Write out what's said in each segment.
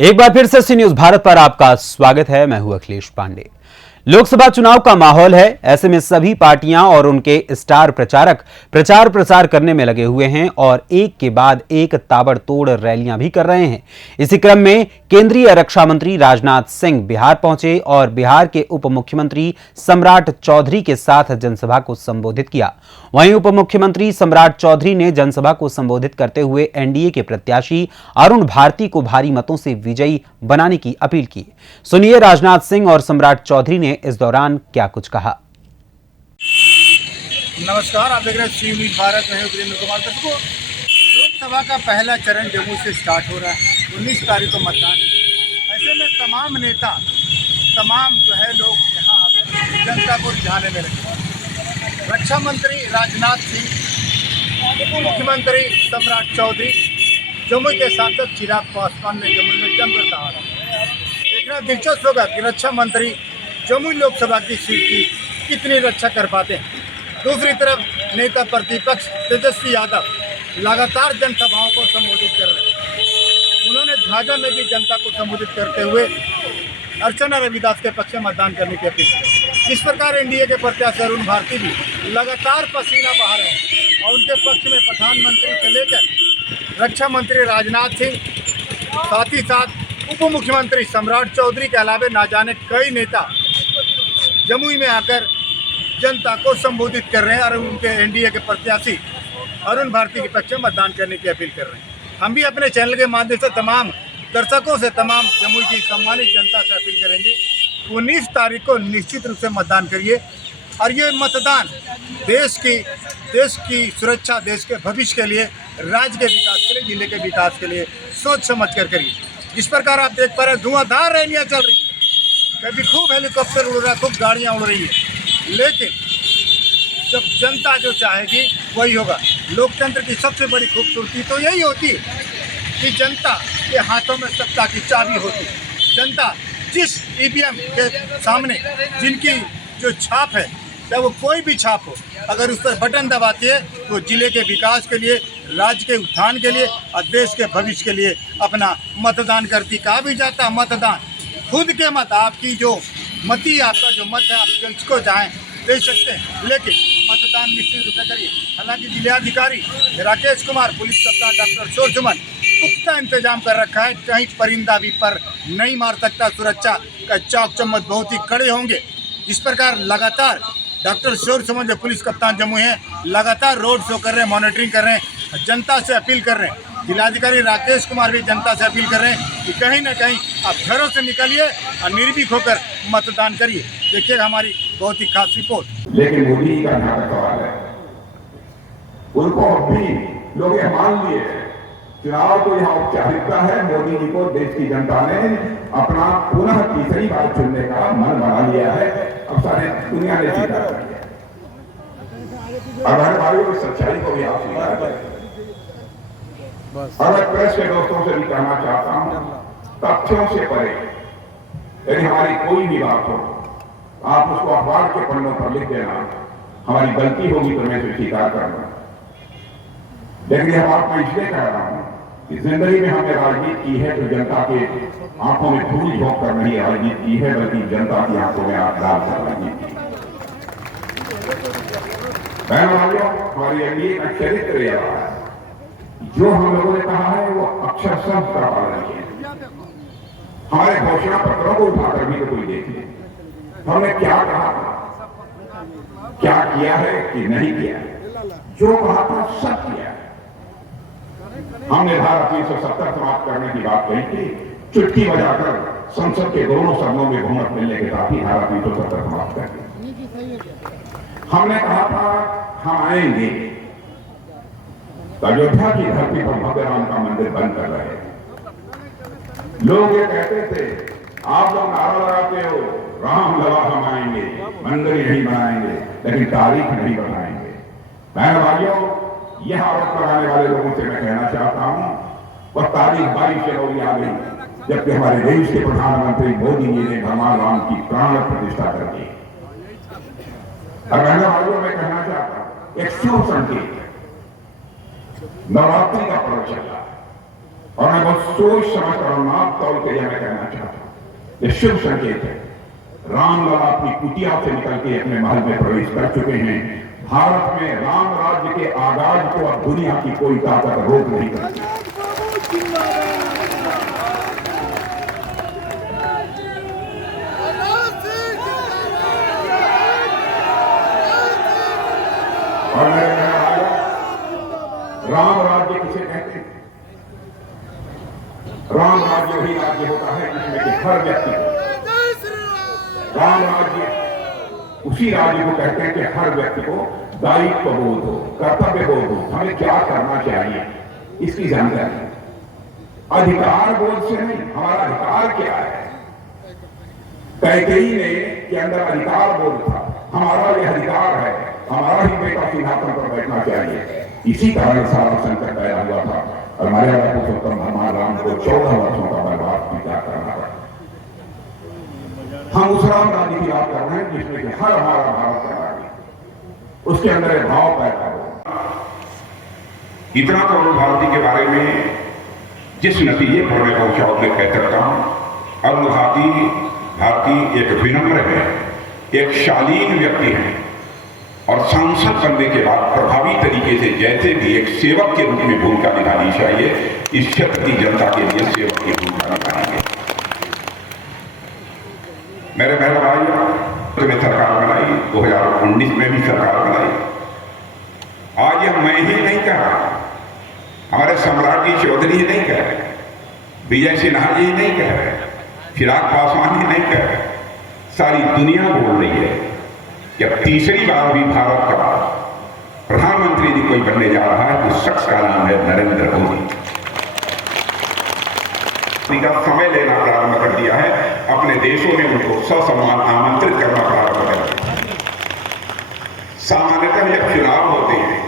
एक बार फिर से सी न्यूज भारत पर आपका स्वागत है। मैं हूं अखिलेश पांडे। लोकसभा चुनाव का माहौल है, ऐसे में सभी पार्टियां और उनके स्टार प्रचारक प्रचार प्रसार करने में लगे हुए हैं और एक के बाद एक ताबड़तोड़ रैलियां भी कर रहे हैं। इसी क्रम में केंद्रीय रक्षा मंत्री राजनाथ सिंह बिहार पहुंचे और बिहार के उप मुख्यमंत्री सम्राट चौधरी के साथ जनसभा को संबोधित किया। वहीं उप मुख्यमंत्री सम्राट चौधरी ने जनसभा को संबोधित करते हुए एनडीए के प्रत्याशी अरुण भारती को भारी मतों से विजयी बनाने की अपील की। सुनिए राजनाथ सिंह और सम्राट चौधरी ने इस दौरान क्या कुछ कहा। नमस्कार, आप देख रहे हैं सी न्यूज भारत में वीरेंद्र कुमार। दर्शकों, लोकसभा का पहला चरण जम्मू से स्टार्ट हो रहा है। 19 तारीख को मतदान है। ऐसे में तमाम नेता, तमाम लोग यहाँ आकर जनता को रिझाने में लगे। रक्षा मंत्री राजनाथ सिंह, उप मुख्यमंत्री सम्राट चौधरी, जम्मू के सांसद चिराग पासवान ने जम्मू में जमकर कहा। देखना दिलचस्प होगा कि रक्षा मंत्री जम्मू लोकसभा की सीट की कितनी रक्षा कर पाते हैं। दूसरी तरफ नेता प्रतिपक्ष तेजस्वी यादव लगातार जनसभाओं को संबोधित कर रहे हैं। उन्होंने झाझा में भी जनता को संबोधित करते हुए अर्चना रविदास के पक्ष में मतदान करने की अपील की। इस प्रकार एनडीए के प्रत्याशी अरुण भारती भी लगातार पसीना बहा रहे हैं और उनके पक्ष में प्रधानमंत्री से लेकर रक्षा मंत्री राजनाथ सिंह, साथ ही साथ उप मुख्यमंत्री सम्राट चौधरी के अलावा ना जाने कई नेता जमुई में आकर जनता को संबोधित कर रहे हैं और उनके एनडीए के प्रत्याशी अरुण भारती के पक्ष में मतदान करने की अपील कर रहे हैं। हम भी अपने चैनल के माध्यम से तमाम दर्शकों से, तमाम जमुई की सम्मानित जनता से अपील करेंगे, 19 तारीख को निश्चित रूप से मतदान करिए और ये मतदान देश की सुरक्षा, देश के भविष्य के लिए, राज्य के विकास के लिए, जिले के विकास के लिए सोच समझ कर करिए। जिस प्रकार आप देख पा रहे हैं, धुआंधार रैलियाँ चल रही हैं, कभी खूब हेलीकॉप्टर उड़ रहा है, खूब गाड़ियाँ उड़ रही है, लेकिन जब जनता जो चाहेगी वही होगा। लोकतंत्र की सबसे बड़ी खूबसूरती तो यही होती है कि जनता के हाथों में सत्ता की चाबी होती है। जनता जिस ईवीएम के सामने जिनकी जो छाप है, चाहे वो कोई भी छाप हो, अगर उस पर बटन दबाती है तो जिले के विकास के लिए, राज्य के उत्थान के लिए और देश के भविष्य के लिए अपना मतदान करती। कहा भी जाता है मतदान खुद के मत, आपकी जो मती, आपका जो मत है, आप इसको चाहें दे सकते हैं, लेकिन मतदान निश्चित रूप से करिए। हालांकि जिलाधिकारी राकेश कुमार, पुलिस कप्तान डॉक्टर शोर सुमन पुख्ता इंतजाम कर रखा है, कहीं परिंदा भी पर नहीं मार सकता। सुरक्षा का चौक चम्मच बहुत ही कड़े होंगे। इस प्रकार लगातार डॉक्टर शोर सुमन जो पुलिस कप्तान जम्मू हैं, लगातार रोड शो कर रहे हैं, मॉनिटरिंग कर रहे हैं, जनता से अपील कर रहे हैं। जिलाधिकारी राकेश कुमार भी जनता से अपील कर रहे हैं कि कहीं ना कहीं आप घरों से निकलिए और निर्भीक होकर मतदान करिए। देखिए हमारी बहुत ही खास रिपोर्ट। लेकिन मोदी जी का नाटक सवाल है, उनको भी लोग ये मान लिए चुनाव तो यहाँ औपचारिकता है। मोदी जी को देश की जनता ने अपना पुनः तीसरी बार चुनने का मन बना लिया है। अब सारी दुनिया ने स्वीकार कर लिया। अगर हमारी सच्चाई को भी आप स्वीकार करें। और मैं प्रेस के दोस्तों से भी कहना चाहता हूं, तथ्यों से परे यदि हमारी कोई भी बात हो, आप उसको अखबार के पन्नों पर लिख देना। हमारी गलती होगी तो मैं इसे स्वीकार करना। लेकिन यह बात मैं इसलिए कह रहा हूं कि जिंदगी में हमने राजनीति की है तो जनता के आंखों में धूल झोंक कर नहीं राजनीति की है, बल्कि जनता की आंखों में आंख डाल कर राजनीति की। हमारी एनडीए का चरित्र यह रहा है, जो हम लोगों ने कहा है वो अक्षर शब्द का पालन किया। हमारे घोषणा पत्रों को उठाकर भी तो कोई देख ले, हमने क्या कहा था, क्या किया है कि नहीं किया है। जो कहा था सब किया है। हमने धारा 370 समाप्त करने की बात कही थी, चुटकी बजाकर संसद के दोनों सदनों में बहुमत मिलने के साथ ही धारा 370 समाप्त कर दी। हमने कहा था हम आएंगे, अयोध्या की धरती पर भव्य राम का मंदिर बंद कर रहे हैं। लोग ये कहते थे, आप लोग नारा लगाते हो राम लगा हम आएंगे, मंदिर नहीं बनाएंगे, लेकिन तारीख नहीं बनाएंगे। बहन भाइयों, यह आरोप लगाने वाले लोगों से मैं कहना चाहता हूं, वह तारीख 22 जनवरी आ गई जबकि हमारे देश के प्रधानमंत्री मोदी जी ने भगवान राम की प्राण प्रतिष्ठा कर दी। और बहन भाइयों, मैं कहना चाहता हूं, एक शुभ संकेत, नवरात्रि का पर्व चल रहा है। और मैं बहुत सोच समझ कर नाप तौल के यह मैं कहना चाहता हूं, यह शुभ संकेत है। रामलला अपनी कुटिया से निकल के अपने महल में प्रवेश कर चुके हैं। भारत में राम राज्य के आगाज को अब दुनिया की कोई ताकत रोक नहीं करती। और मेरे कहना राम राज्य किसे कहते हैं? राम राज्य वही राज्य होता है जिसमें कि हर व्यक्ति को, राम राज्य उसी राज्य को कहते हैं कि हर व्यक्ति को दायित्व बोध हो, कर्तव्य बोध हो, हमें क्या करना चाहिए इसकी जानकारी। अधिकार बोध से नहीं, हमारा अधिकार क्या है। कैकेयी ने के अंदर अधिकार बोध था, हमारा यह अधिकार है, हमारा ही बेटा सिंहासन पर बैठना चाहिए। इसी कारण सारा संकट पैदा हुआ था और मर्यादा पुरुषोत्तम भगवान राम को 14 वर्षों का बर्बाद स्वीकार करना पड़ा। हम उस राम राज्य की बात कर रहे हैं जिसमें कि हर हमारा भारत का नागरिक उसके अंदर एक भाव पैदा हो। इतना तो अरुण भारती के बारे में जिस नतीजे पर मैं पहुंचा मैं कह सकता हूं, अरुण भारती एक विनम्र है, एक शालीन व्यक्ति है और सांसद बनने के बाद प्रभावी तरीके से जैसे भी एक सेवक के रूप में भूमिका निभानी चाहिए, इस क्षेत्र की जनता के लिए सेवक की भूमिका निभाएंगे। मेरे बहन भाइयों, तुम्हें सरकार बनाई, 2019 में भी सरकार बनाई। आज यह मैं ही नहीं कह रहा, हमारे सम्राट जी चौधरी ही नहीं कह रहे, विजय सिन्हा जी ही नहीं कह रहे, चिराग पासवान ही नहीं कह रहे, सारी दुनिया बोल रही है कि अब तीसरी बार भी भारत का प्रधानमंत्री जी कोई बनने जा रहा है, उस शख्स का नाम है नरेंद्र मोदी। का समय लेना प्रारंभ कर दिया है, अपने देशों ने उनको ससम्मान आमंत्रित करना प्रारंभ कर दिया। सामान्यतः जब चुनाव होते हैं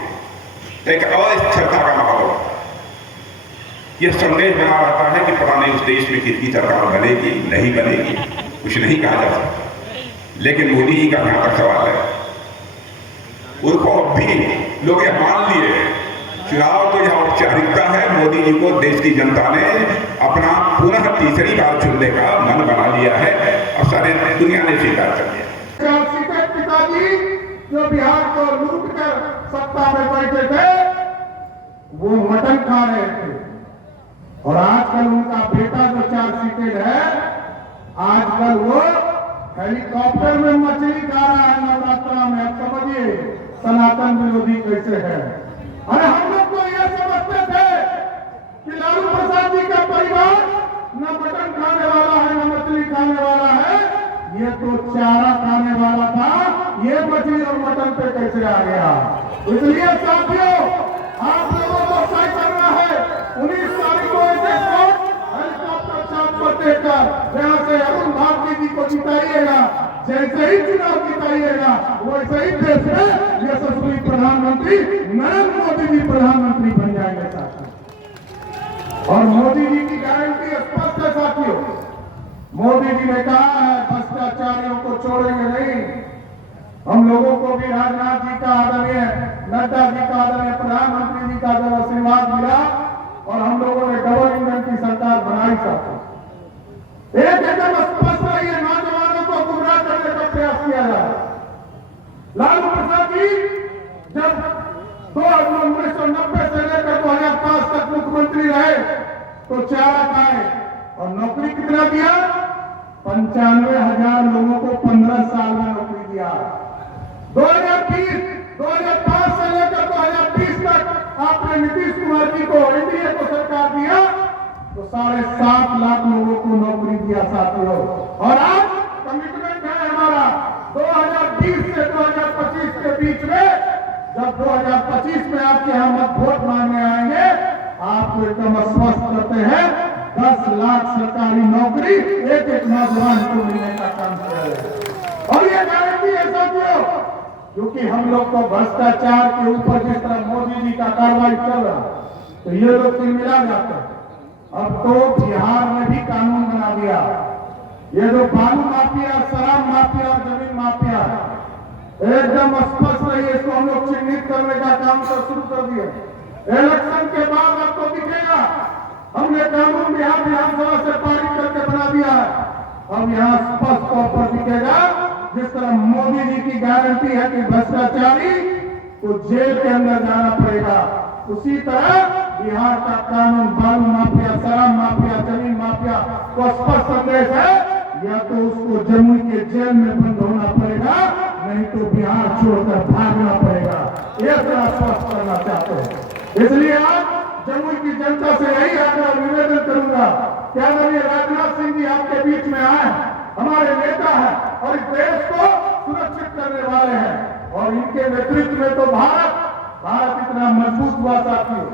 एक अस्थिरता का माहौल होता है, यह संदेश बना रहता है कि पता नहीं उस देश में किसकी सरकार बनेगी नहीं बनेगी, कुछ नहीं कहा जा सकता। लेकिन मोदी जी का जहां तक सवाल है, उनको अब भी लोग यह मान लिए चुनाव तो यह औपचारिकता है, मोदी जी को देश की जनता ने अपना पुनः तीसरी बार चुनने का मन बना लिया है और सारे दुनिया ने स्वीकार कर लिया। पिताजी जो बिहार को लूट कर सत्ता में बैठे थे वो मटन खा रहे थे और आजकल उनका बेटा जो 4 सीटेड है, आजकल वो हेलीकॉप्टर में मछली खा रहा है नवरात्रा में। अब समझिए सनातन विरोधी कैसे है। अरे हम लोग तो ये समझते थे कि लालू प्रसाद जी का परिवार न मटन खाने वाला है न मछली खाने वाला है, ये तो चारा खाने वाला था, ये मछली और मटन पे कैसे आ गया। इसलिए साथियों आप लोगों को तय करना है 19 तारीख को हेलीकॉप्टर चार्ट पर देकर यहाँ से अरुण भारती जी को जिताइएगा। जैसे ही चुनाव जिताइएगा वैसे ही देश में यशस्वी प्रधानमंत्री नरेंद्र मोदी जी प्रधानमंत्री बन जाएंगे साथियों। और मोदी जी की गारंटी स्पष्ट है साथियों। मोदी जी ने कहा है भ्रष्टाचारियों को छोड़ेंगे नहीं। हम लोगों को भी राजनाथ जी का आदरणीय नड्डा जी का आदरणीय प्रधानमंत्री जी का जब आशीर्वाद मिला और हम लोगों ने डबल इंजन की सरकार बनाई साथियों। एक एकदम स्पष्ट रहिए, नौजवानों को गुमराह करने का प्रयास किया जाए। लालू प्रसाद जी जब 1990 से लेकर 2005 तक मुख्यमंत्री रहे तो चारा खाए और नौकरी कितना दिया? 95,000 लोगों को 15 साल में नौकरी दिया। 2005 से लेकर 2020 तक आपने नीतीश कुमार जी को एनडीए को सरकार दिया तो 7.5 लाख लोगों को नौकरी दिया साथियों। और आज कमिटमेंट है हमारा 2020 से 2025 के बीच में, जब 2025 में आपके यहाँ मत वोट मांगने आएंगे आपको एकदम आश्वस्त करते हैं 10 लाख सरकारी नौकरी एक नौजवान को मिलने का काम किया जाए। और ये गारंटी है साथियों, क्योंकि हम लोग को भ्रष्टाचार के ऊपर जिस तरह मोदी जी का कार्रवाई चल रहा है तो ये लोग मिला जाते हैं। अब तो बिहार में भी कानून बना दिया। ये जो बालू माफिया, शराब माफिया और जमीन माफिया एकदम स्पष्ट रही, इसको हम लोग चिन्हित करने का काम शुरू कर दिए। इलेक्शन के बाद आपको दिखेगा हमने कानून बिहार विधानसभा से पारित करके बना दिया है। अब यहाँ स्पष्ट तौर पर दिखेगा, जिस तरह मोदी जी की गारंटी है कि भ्रष्टाचारी को जेल के अंदर जाना पड़ेगा, उसी तरह बिहार का कानून बालू माफिया, शराब माफिया, जमीन माफिया को स्पष्ट संदेश है, या तो उसको जम्मू के जेल में बंद होना पड़ेगा, नहीं तो बिहार छोड़कर भागना पड़ेगा। यह तरह स्पष्ट करना चाहते हैं। इसलिए आज जम्मू की जनता से यही आग्रह निवेदन करूंगा कि आदरणीय राजनाथ सिंह जी आपके बीच में आए, हमारे नेता हैं और इस देश को सुरक्षित करने वाले हैं, और इनके नेतृत्व में तो भारत इतना मजबूत हुआ साथियों।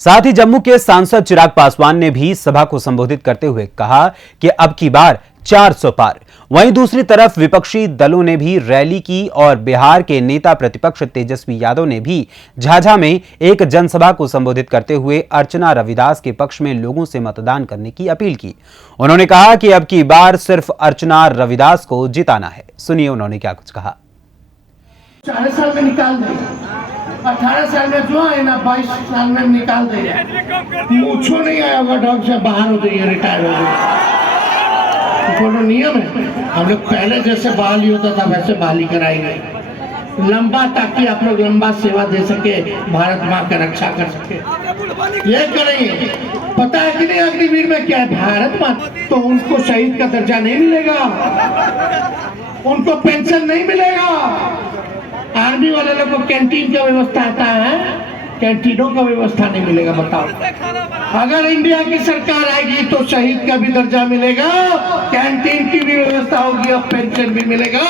साथ ही जम्मू के सांसद चिराग पासवान ने भी सभा को संबोधित करते हुए कहा कि अब की बार 400 पार। वहीं दूसरी तरफ विपक्षी दलों ने भी रैली की और बिहार के नेता प्रतिपक्ष तेजस्वी यादव ने भी झाझा में एक जनसभा को संबोधित करते हुए अर्चना रविदास के पक्ष में लोगों से मतदान करने की अपील की। उन्होंने कहा कि अब की बार सिर्फ अर्चना रविदास को जिताना है। सुनिए उन्होंने क्या कुछ कहा। 40 साल में निकाल दे, 18 साल में जो है ना 22 साल में निकाल दे, मुझको नहीं आया होगा ढंग से, बाहर हो जाइए, रिटायर हो जाइए। तो नियम है, हम लोग पहले जैसे बहाली होता था वैसे बहाली कराएंगे लंबा, ताकि आप लोग लंबा सेवा दे सके, भारत माँ का रक्षा कर सके, ये करेंगे। पता है कि नहीं अग्निवीर में क्या है? भारत माँ, तो उनको शहीद का दर्जा नहीं मिलेगा, उनको पेंशन नहीं मिलेगा। आर्मी वाले लोग को कैंटीन का व्यवस्था आता है, कैंटीनों का व्यवस्था नहीं मिलेगा। बताओ, अगर इंडिया की सरकार आएगी तो शहीद का भी दर्जा मिलेगा, कैंटीन की भी व्यवस्था होगी और पेंशन भी मिलेगा।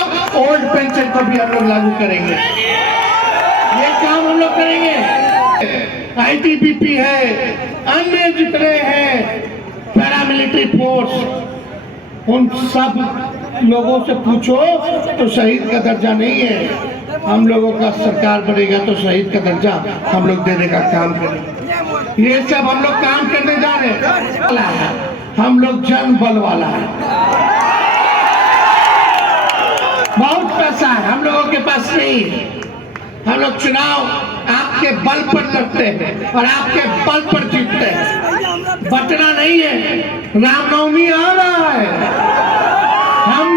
ओल्ड पेंशन को भी हम लोग लागू करेंगे, ये काम हम लोग करेंगे। आईटीबीपी है, अन्य जितने हैं पैरामिलिट्री फोर्स, उन सब लोगों से पूछो तो शहीद का दर्जा नहीं है। हम लोगों का सरकार बनेगा तो शहीद का दर्जा हम लोग देने का काम करेंगे। ये सब हम लोग काम करने जा रहे हैं। हम लोग जन बल वाला है, बहुत पैसा है हम लोगों के पास नहीं। हम लोग चुनाव आपके बल पर लड़ते हैं और आपके बल पर जीतते हैं, बचना नहीं है। रामनवमी आ रहा है, हम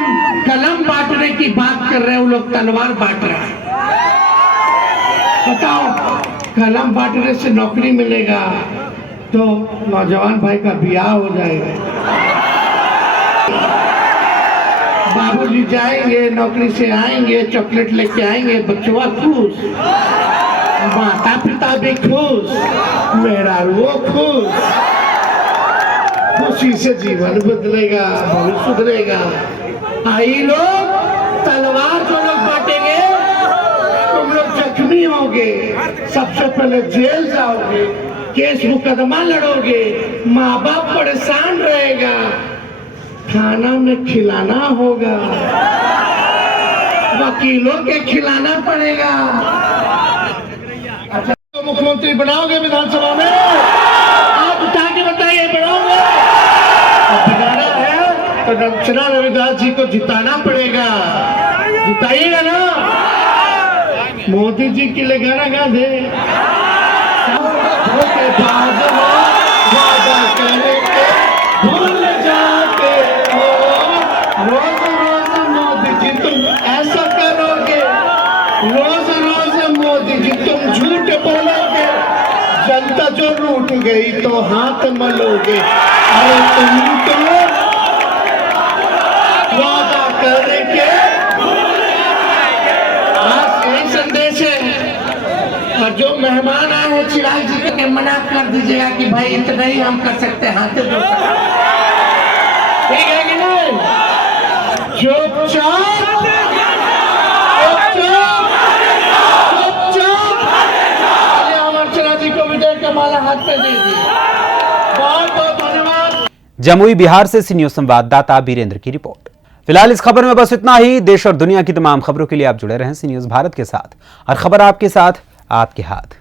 कलम बांटने की बात कर रहे हैं, वो लोग तलवार बांट रहे हैं। बताओ, कलम बांटने से नौकरी मिलेगा तो नौजवान भाई का ब्याह हो जाएगा, बाबूजी जाएंगे नौकरी से आएंगे, चॉकलेट लेके आएंगे, बच्चों खुश, माता पिता भी खुश, मेरा वो खुश, खुशी से जीवन बदलेगा, भविष्य सुधरेगा। आई लोग तलवार जो लोग बांटेंगे, तुम लोग जख्मी होगे, सबसे पहले जेल जाओगे, केस मुकदमा लड़ोगे, माँ बाप परेशान रहेगा, खाना में खिलाना होगा, वकीलों के खिलाना पड़ेगा। अच्छा, तो मुख्यमंत्री बनाओगे विधानसभा में? आप उठा के बताइए, बनाओगे? बनाना है तो अर्चना रविदास जी को जिताना पड़ेगा, जिताइएगा ना? मोदी जी के लिए गाना गा दे, भूल जाते हो, रोज रोज मोदी जी तुम ऐसा करोगे, रोज रोज मोदी जी तुम झूठ बोलोगे, जनता जो रूठ गई तो हाथ मलोगे। अरे तुम तो वादा करके, बस यही संदेश है। और जो मेहमान आए हैं चिराग जी के मना कर दीजिएगा कि भाई इतना ही हम कर सकते हैं, हाथ जोड़ सकते, ठीक है कि नहीं? चुपचाप हम अर्चना जी को विजय का माला हाथ पे दे दी। बहुत बहुत धन्यवाद। जमुई बिहार से सी न्यूज संवाददाता बीरेंद्र की रिपोर्ट। फिलहाल इस खबर में बस इतना ही। देश और दुनिया की तमाम खबरों के लिए आप जुड़े रहें सी न्यूज भारत के साथ, और खबर आपके साथ, आपके हाथ।